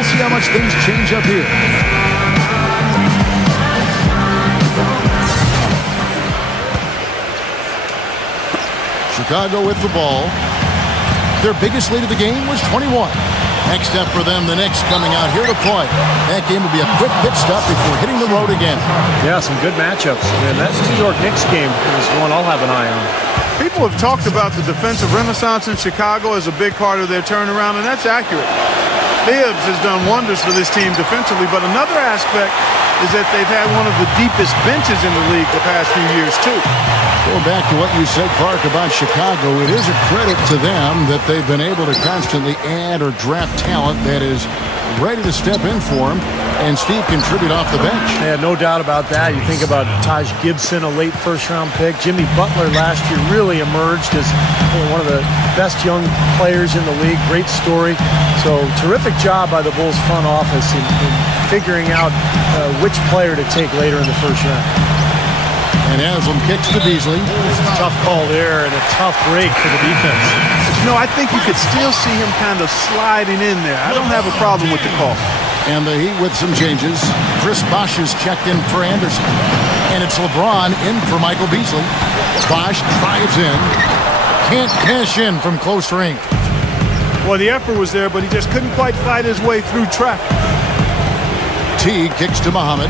We'll see how much things change up here. Chicago with the ball. Their biggest lead of the game was 21. Next up for them, the Knicks coming out here to play. That game will be a quick pit stop before hitting the road again. Yeah, some good matchups. And that New York Knicks game is one I'll have an eye on. People have talked about the defensive renaissance in Chicago as a big part of their turnaround, and that's accurate. Bibbs has done wonders for this team defensively, but another aspect is that they've had one of the deepest benches in the league the past few years, too. Going back to what you said, Clark, about Chicago, it is a credit to them that they've been able to constantly add or draft talent that is ready to step in for them, and Steve contribute off the bench. Yeah, no doubt about that. You think about Taj Gibson, a late first-round pick. Jimmy Butler last year really emerged as one of the best young players in the league. Great story. So terrific job by the Bulls front office in figuring out which player to take later in the first round. And Haslam kicks to Beasley. It's a tough call there and a tough break for the defense. But, I think you could still see him kind of sliding in there. I don't have a problem with the call. And the Heat with some changes. Chris Bosh is checked in for Anderson. And it's LeBron in for Michael Beasley. Bosh drives in. Can't cash in from close range. Well, the effort was there, but he just couldn't quite fight his way through traffic. Teague kicks to Muhammad.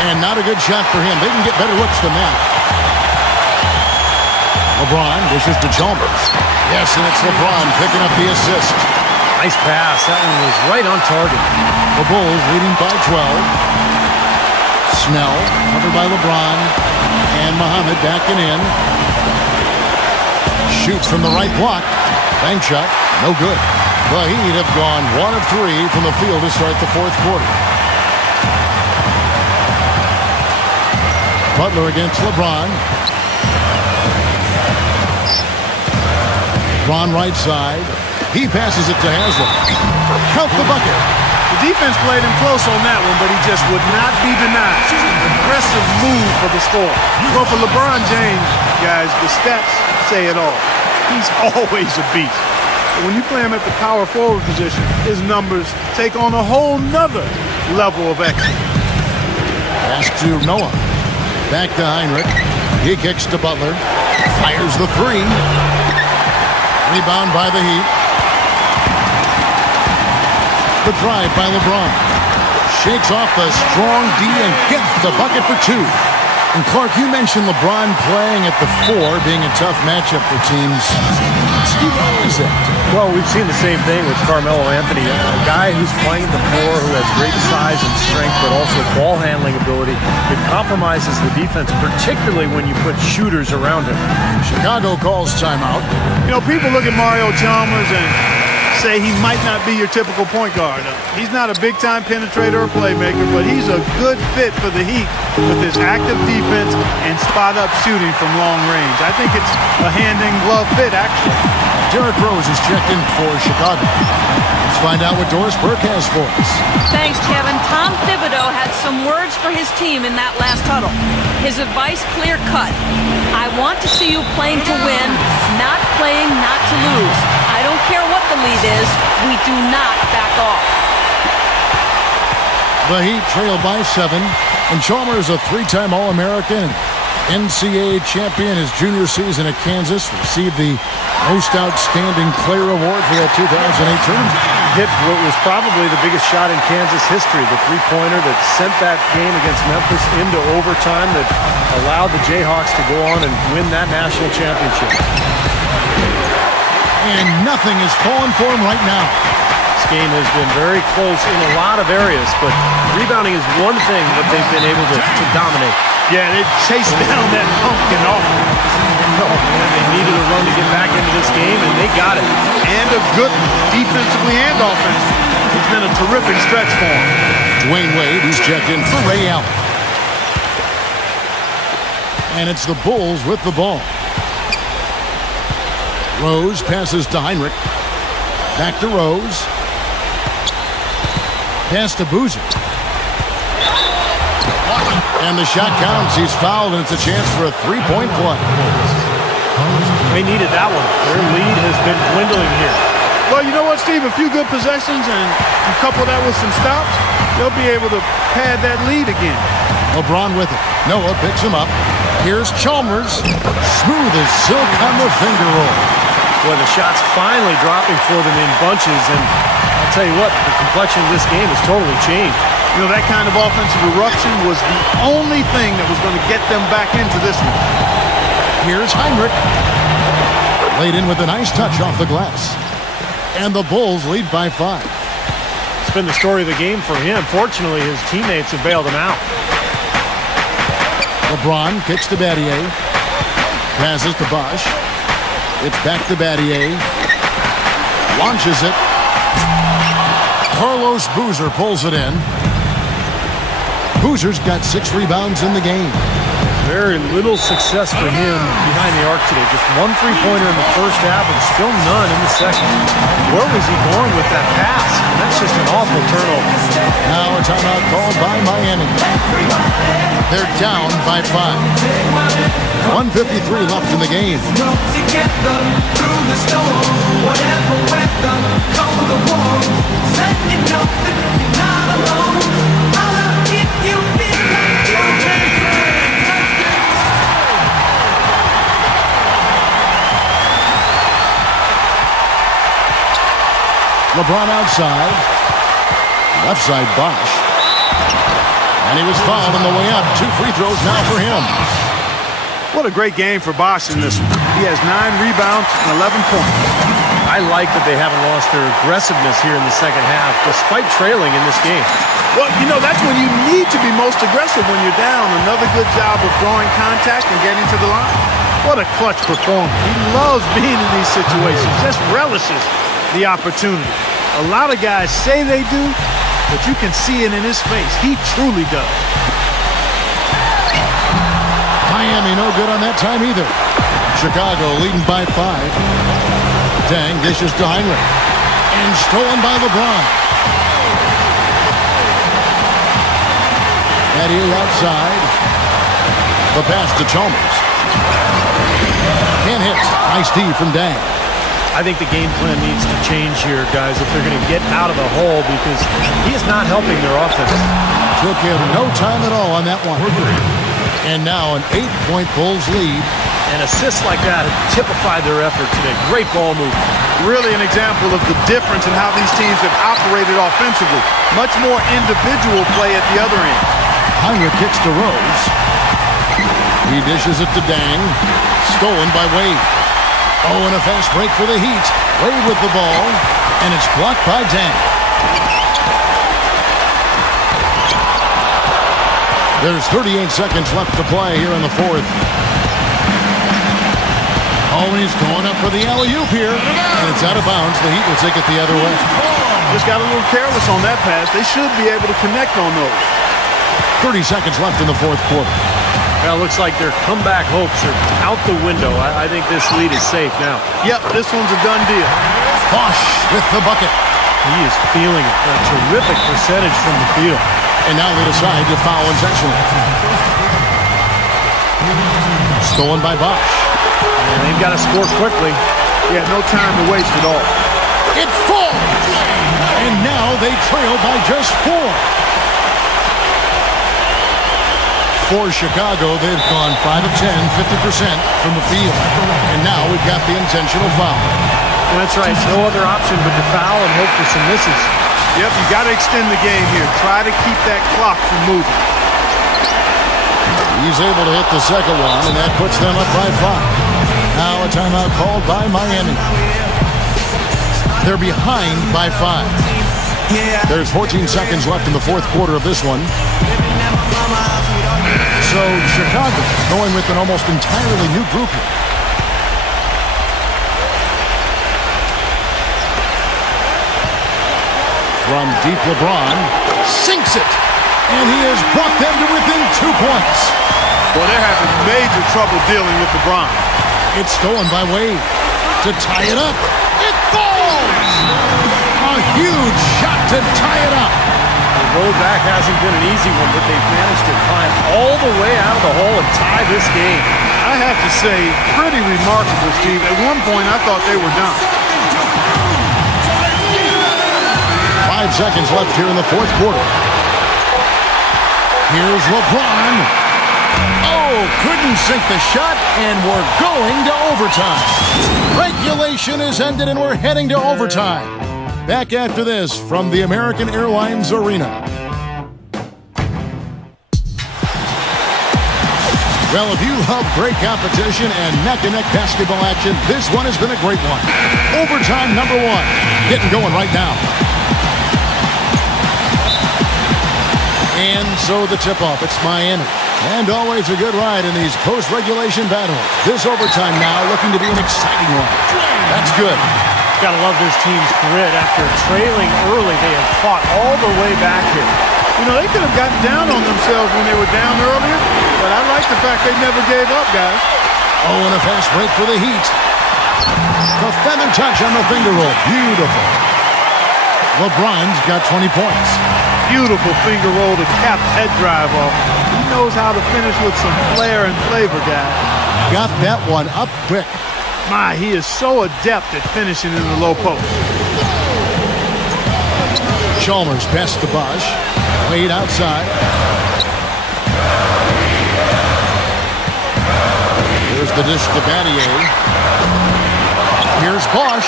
And not a good shot for him. They can get better looks than that. LeBron dishes to Chalmers. Yes, and it's LeBron picking up the assist. Nice pass. That one was right on target. The Bulls leading by 12. Snell covered by LeBron. And Muhammad backing in. Shoots from the right block. Bank shot. No good. The Heat have gone 1 of 3 from the field to start the fourth quarter. Butler against LeBron. LeBron right side. He passes it to Haslam. Count the bucket. The defense played him close on that one, but he just would not be denied. Aggressive move for the score. Well, for LeBron James, guys, the stats say it all. He's always a beast. But when you play him at the power forward position, his numbers take on a whole nother level of excellence. Pass to Noah. Back to Heinrich. He kicks to Butler. Fires the three. Rebound by the Heat. The drive by LeBron. Shakes off the strong D and gets the bucket for 2. And Clark, you mentioned LeBron playing at the 4 being a tough matchup for teams. Steve, how is that? Well, we've seen the same thing with Carmelo Anthony, a guy who's playing the 4 who has great size and strength, but also ball handling ability. It compromises the defense, particularly when you put shooters around him. Chicago calls timeout. People look at Mario Chalmers and say he might not be your typical point guard. He's not a big-time penetrator or playmaker, but he's a good fit for the Heat with his active defense and spot-up shooting from long range. I think it's a hand-in-glove fit, actually. Derrick Rose is checked in for Chicago. Let's find out what Doris Burke has for us. Thanks, Kevin. Tom Thibodeau had some words for his team in that last huddle. His advice clear-cut. I want to see you playing to win, not playing not to lose. I don't care what the lead is. We do not back off. The Heat trail by 7. And Chalmers, a 3-time All-American, NCAA champion his junior season at Kansas, received the Most Outstanding Player Award for that 2008 tournament. Hit what was probably the biggest shot in Kansas history, the three-pointer that sent that game against Memphis into overtime that allowed the Jayhawks to go on and win that national championship. And nothing is falling for him right now. This game has been very close in a lot of areas, but rebounding is one thing that they've been able to dominate. Yeah, they chased down that pumpkin offense. Oh, man, they needed a run to get back into this game, and they got it. And a good defensively and offensively. It's been a terrific stretch for him. Dwayne Wade, who's checked in for Ray Allen. And it's the Bulls with the ball. Rose passes to Heinrich. Back to Rose. Pass to Boozer. And the shot counts. He's fouled, and it's a chance for a three-point play. They needed that one. Their lead has been dwindling here. Well, you know what, Steve? A few good possessions and you couple that with some stops, they'll be able to pad that lead again. LeBron with it. Noah picks him up. Here's Chalmers. Smooth as silk on the finger roll. Boy, the shots finally dropping for them in bunches, and I'll tell you what, the complexion of this game has totally changed. You know, that kind of offensive eruption was the only thing that was going to get them back into this one. Here's Heinrich. Laid in with a nice touch off the glass. And the Bulls lead by 5. It's been the story of the game for him. Fortunately, his teammates have bailed him out. LeBron kicks to Battier. Passes to Bosch. It's back to Battier. Launches it. Carlos Boozer pulls it in. Boozer's got 6 rebounds in the game. Very little success for him behind the arc today. Just 1 3-pointer in the first half and still none in the second. Where was he going with that pass? That's just an awful turnover. Now a timeout called by Miami. They're down by 5. 1:53 left in the game. LeBron outside. Left side Bosch. And he was fouled on the way up. 2 free throws now for him. What a great game for Bosch in this one. He has 9 rebounds and 11 points. I like that they haven't lost their aggressiveness here in the second half, despite trailing in this game. Well, you know, that's when you need to be most aggressive when you're down. Another good job of drawing contact and getting to the line. What a clutch performance. He loves being in these situations, just relishes the opportunity. A lot of guys say they do, but you can see it in his face. He truly does. Miami no good on that time either. Chicago leading by 5. Dang dishes to Heinrich. And stolen by LeBron. Battier outside. The pass to Chalmers. Can't hit. Nice D from Dang. I think the game plan needs to change here, guys, if they're going to get out of the hole, because he is not helping their offense. Took him no time at all on that one. And now an 8-point Bulls lead. And assists like that have typified their effort today. Great ball movement. Really an example of the difference in how these teams have operated offensively. Much more individual play at the other end. Heinrich kicks to Rose. He dishes it to Dang. Stolen by Wade. Oh, and a fast break for the Heat. Wade with the ball. And it's blocked by Dang. There's 38 seconds left to play here in the fourth. Oh, and he's going up for the alley-oop here. And it's out of bounds. The Heat will take it the other way. Just got a little careless on that pass. They should be able to connect on those. 30 seconds left in the fourth quarter. Well, it looks like their comeback hopes are out the window. I think this lead is safe now. Yep, this one's a done deal. Bosch with the bucket. He is feeling a terrific percentage from the field. And now they decide to foul intentionally. Stolen by Bosch. And they've got to score quickly. Yeah, no time to waste at all. It falls! And now they trail by just 4. For Chicago, they've gone 5 of 10, 50% from the field. And now we've got the intentional foul. And that's right. No other option but to foul and hope for some misses. Yep, you got to extend the game here. Try to keep that clock from moving. He's able to hit the second one, and that puts them up by 5. Now a timeout called by Miami. They're behind by 5. There's 14 seconds left in the fourth quarter of this one. So Chicago going with an almost entirely new group here. From deep, LeBron sinks it. And he has brought them to within 2 points. Well, they're having major trouble dealing with LeBron. It's stolen by Wade to tie it up. It falls! A huge shot to tie it up. The road back hasn't been an easy one, but they've managed to climb all the way out of the hole and tie this game. I have to say, pretty remarkable, Steve. At one point, I thought they were done. seconds left here in the fourth quarter. Here's LeBron. Oh, couldn't sink the shot, and we're going to overtime. Regulation is ended, and we're heading to overtime. Back after this from the American Airlines Arena. Well, if you love great competition and neck-to-neck basketball action, this one has been a great one. Overtime number one. Getting going right now. And so the tip-off, it's Miami. And always a good ride in these post-regulation battles. This overtime now looking to be an exciting one. That's good. Gotta love this team's grit. After trailing early, they have fought all the way back here. You know, they could have gotten down on themselves when they were down earlier, but I like the fact they never gave up, guys. Oh, and a fast break for the Heat. The feather touch on the finger roll. Beautiful. LeBron's got 20 points. Beautiful finger roll to cap head drive off. He knows how to finish with some flair and flavor, guys. Got that one up quick. My, he is so adept at finishing in the low post. Chalmers past the Bosch. Wade outside. Here's the dish to Battier. Here's Bosch.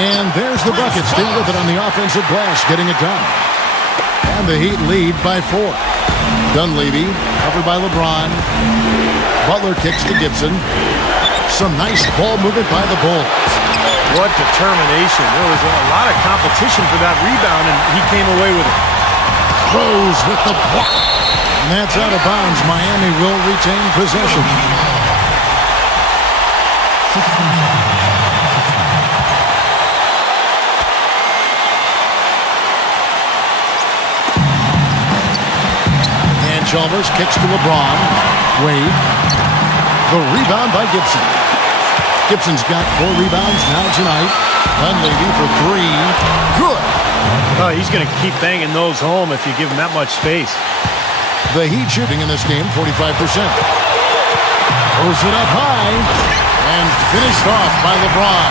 And there's the bucket. Stay with it on the offensive glass, getting it done. And the Heat lead by 4. Dunleavy, covered by LeBron. Butler kicks to Gibson. Some nice ball movement by the Bulls. What determination. There was a lot of competition for that rebound, and he came away with it. Rose with the block. And that's out of bounds. Miami will retain possession. And Chalmers kicks to LeBron. Wade. The rebound by Gibson. Gibson's got 4 rebounds now tonight. Dunleavy for 3. Good. Oh, he's going to keep banging those home if you give him that much space. The Heat shooting in this game, 45%. Throws it up high. And finished off by LeBron.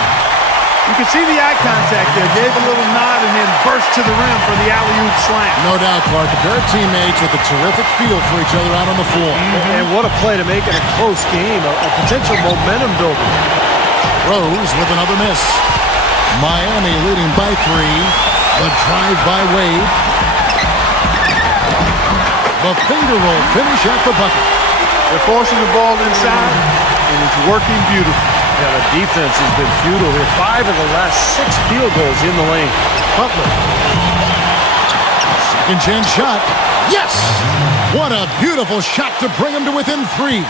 You can see the eye contact there. Gave a little nod and then burst to the rim for the alley-oop slam. No doubt, Clark. A pair of teammates with a terrific feel for each other out on the floor. And what a play to make it a close game. A potential momentum builder. Rose with another miss. Miami leading by 3. The drive by Wade. The finger roll finish at the bucket. They're forcing the ball inside, and it's working beautifully. Yeah, the defense has been futile here. 5 of the last 6 field goals in the lane. Butler. Second chance shot. Yes! What a beautiful shot to bring him to within 3.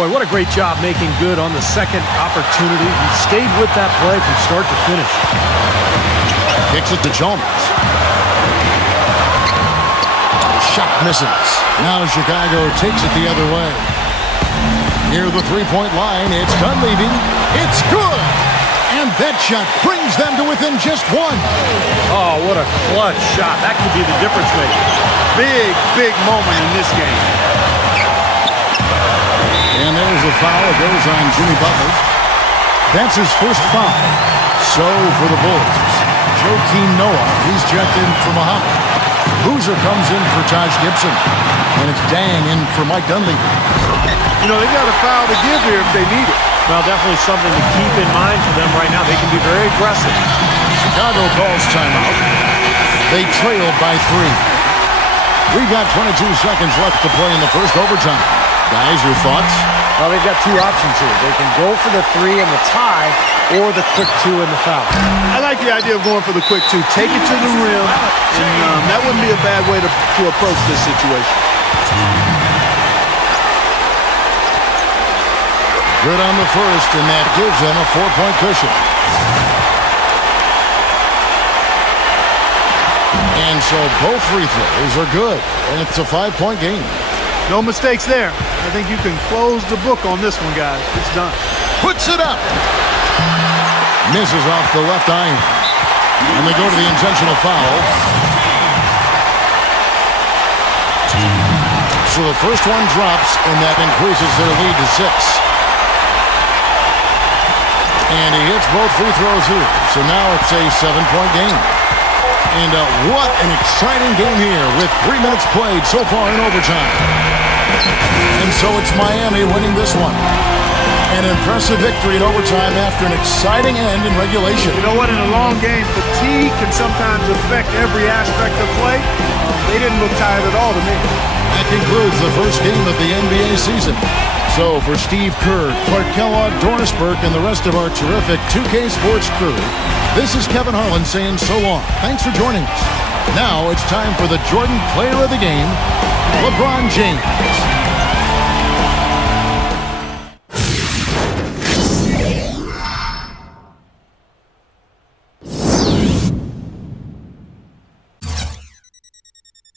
Boy, what a great job making good on the second opportunity. He stayed with that play from start to finish. Kicks it to Chalmers. Shot misses. Now Chicago takes it the other way. Near the three-point line, it's Dunleavy. It's good! And that shot brings them to within just 1. Oh, what a clutch shot. That could be the difference maker. Big, big moment in this game. And there's a foul. It goes on Jimmy Butler. That's his first foul. So for the Bulls, Joakim Noah, he's checked in for Muhammad. Boozer comes in for Taj Gibson. And it's Dang in for Mike Dunleavy. You know, they got a foul to give here if they need it. Well, definitely something to keep in mind for them right now. They can be very aggressive. Chicago calls timeout. They trail by 3. We've got 22 seconds left to play in the first overtime. Guys, your thoughts? Well, they've got 2 options here. They can go for the 3 and the tie, or the quick 2 and the foul. I like the idea of going for the quick 2. Take it to the rim, and that wouldn't be a bad way to approach this situation. Good on the first, and that gives them a 4-point cushion. And so both free throws are good, and it's a 5-point game. No mistakes there. I think you can close the book on this one, guys. It's done. Puts it up. Misses off the left iron. And they go to the intentional foul. So the first one drops, and that increases their lead to 6. And he hits both free throws here. So now it's a 7-point game. And what an exciting game here with 3 minutes played so far in overtime. And so it's Miami winning this one. An impressive victory in overtime after an exciting end in regulation. You know what? In a long game, fatigue can sometimes affect every aspect of play. They didn't look tired at all to me. That concludes the first game of the NBA season. So for Steve Kerr, Clark Kellogg, Doris Burke, and the rest of our terrific 2K Sports crew, this is Kevin Harlan saying so long. Thanks for joining us. Now it's time for the Jordan Player of the Game, LeBron James.